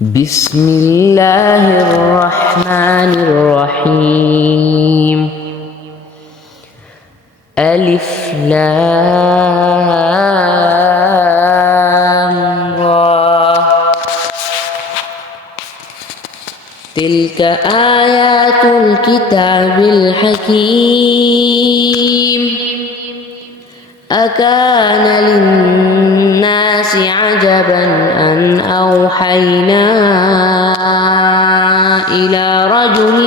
بسم الله الرحمن الرحيم. ألف لام را. تلك آيات الكتاب الحكيم. أكان للناس عجبا أن أوحينا إلى رجل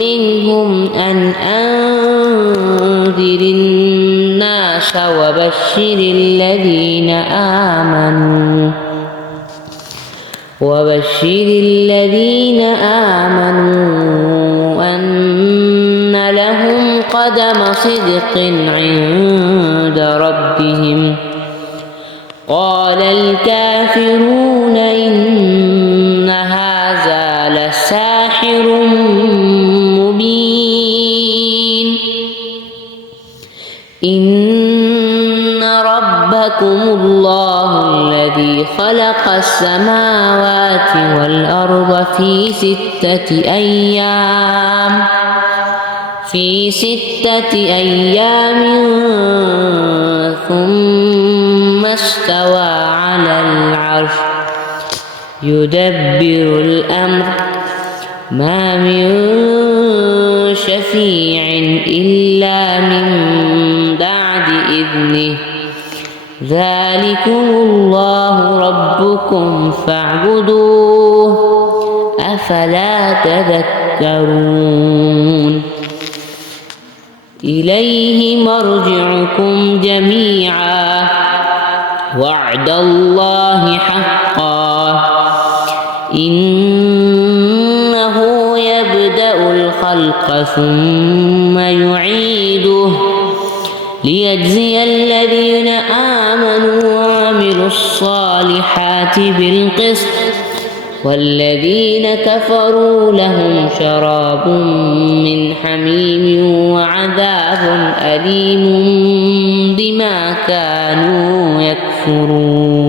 منهم أن أنذر الناس وبشر الذين آمنوا أن لهم قدم صدق عند ربهم. قال الكافرون إن هذا لساحر مبين. إن ربكم الله الذي خلق السماوات والأرض في ستة أيام ثم استوى على العرش يدبر الأمر ما من شفيع إلا من بعد إذنه. ذلكم الله ربكم فاعبدوه أفلا تذكرون. إليه مرجعكم جميعا وعد الله حقا. إنه يبدأ الخلق ثم يعيده ليجزي الذين آمنوا وعملوا الصالحات بالقسط والذين كفروا لهم شراب من حميم وعذاب أليم بما كانوا يكفرون.